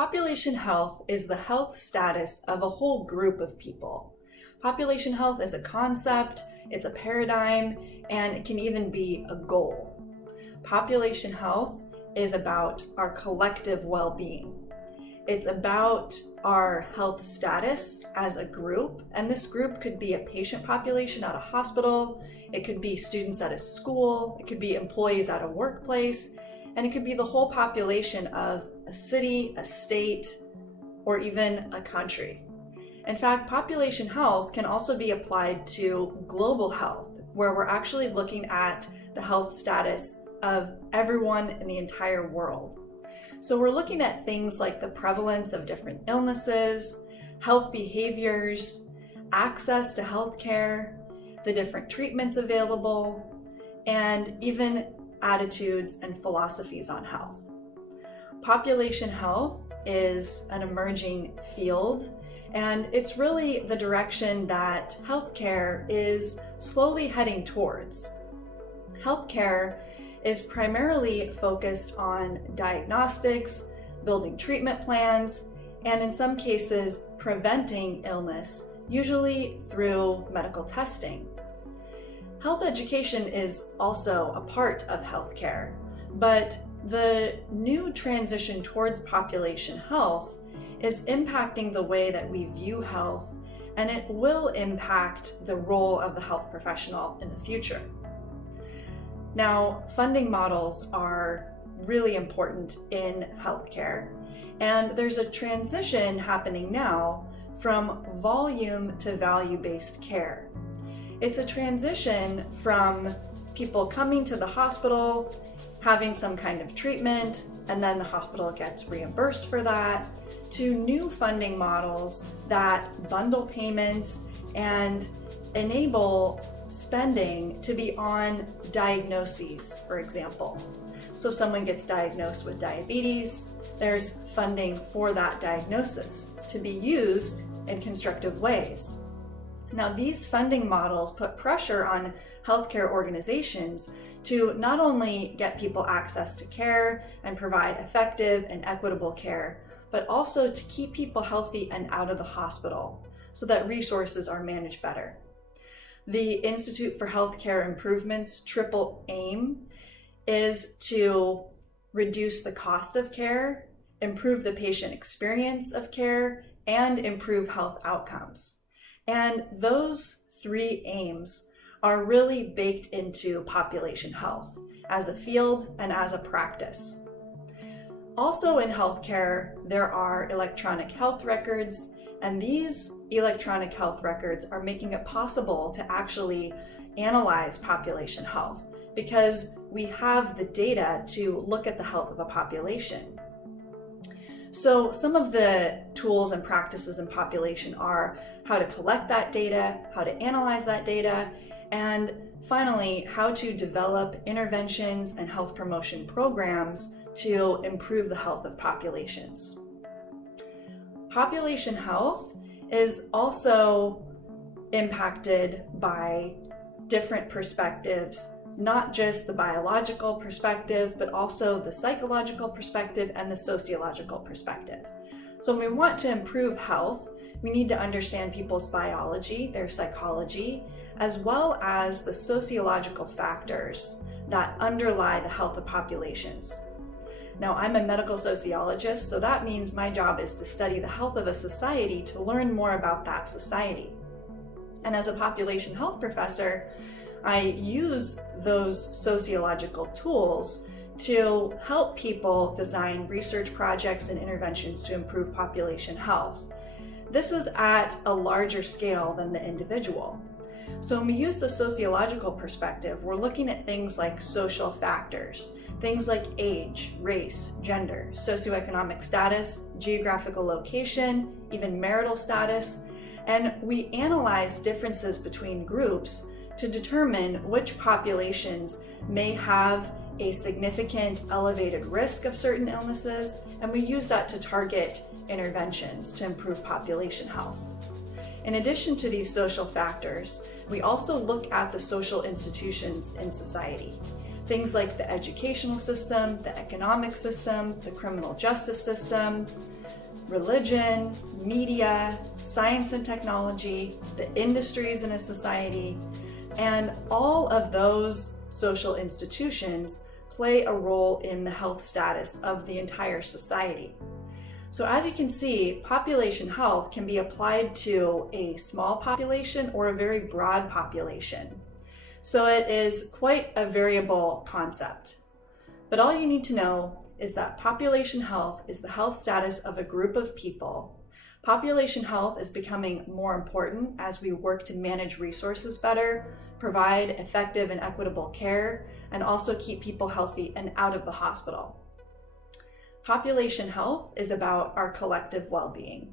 Population health is the health status of a whole group of people. Population health is a concept, it's a paradigm, and it can even be a goal. Population health is about our collective well-being. It's about our health status as a group, and this group could be a patient population at a hospital, it could be students at a school, it could be employees at a workplace, and it could be the whole population of a city, a state, or even a country. In fact, population health can also be applied to global health, where we're actually looking at the health status of everyone in the entire world. So we're looking at things like the prevalence of different illnesses, health behaviors, access to healthcare, the different treatments available, and even attitudes and philosophies on health. Population health is an emerging field, and it's really the direction that healthcare is slowly heading towards. Healthcare is primarily focused on diagnostics, building treatment plans, and in some cases, preventing illness, usually through medical testing. Health education is also a part of healthcare, but the new transition towards population health is impacting the way that we view health, and it will impact the role of the health professional in the future. Now, funding models are really important in healthcare, and there's a transition happening now from volume to value-based care. It's a transition from people coming to the hospital, having some kind of treatment, and then the hospital gets reimbursed for that, to new funding models that bundle payments and enable spending to be on diagnoses, for example. So someone gets diagnosed with diabetes, there's funding for that diagnosis to be used in constructive ways. Now, these funding models put pressure on healthcare organizations to not only get people access to care and provide effective and equitable care, but also to keep people healthy and out of the hospital so that resources are managed better. The Institute for Healthcare Improvement's triple aim is to reduce the cost of care, improve the patient experience of care, and improve health outcomes. And those three aims are really baked into population health as a field and as a practice. Also in healthcare, there are electronic health records, and these electronic health records are making it possible to actually analyze population health because we have the data to look at the health of a population. So some of the tools and practices in population are how to collect that data, how to analyze that data, and finally, how to develop interventions and health promotion programs to improve the health of populations. Population health is also impacted by different perspectives, not just the biological perspective, but also the psychological perspective and the sociological perspective. So when we want to improve health, we need to understand people's biology, their psychology, as well as the sociological factors that underlie the health of populations. Now, I'm a medical sociologist, so that means my job is to study the health of a society to learn more about that society. And as a population health professor, I use those sociological tools to help people design research projects and interventions to improve population health. This is at a larger scale than the individual. So when we use the sociological perspective, we're looking at things like social factors, things like age, race, gender, socioeconomic status, geographical location, even marital status, and we analyze differences between groups to determine which populations may have a significant elevated risk of certain illnesses, and we use that to target interventions to improve population health. In addition to these social factors, we also look at the social institutions in society. Things like the educational system, the economic system, the criminal justice system, religion, media, science and technology, the industries in a society, and all of those social institutions play a role in the health status of the entire society. So as you can see, population health can be applied to a small population or a very broad population. So it is quite a variable concept. But all you need to know is that population health is the health status of a group of people. Population health is becoming more important as we work to manage resources better, provide effective and equitable care, and also keep people healthy and out of the hospital. Population health is about our collective well-being.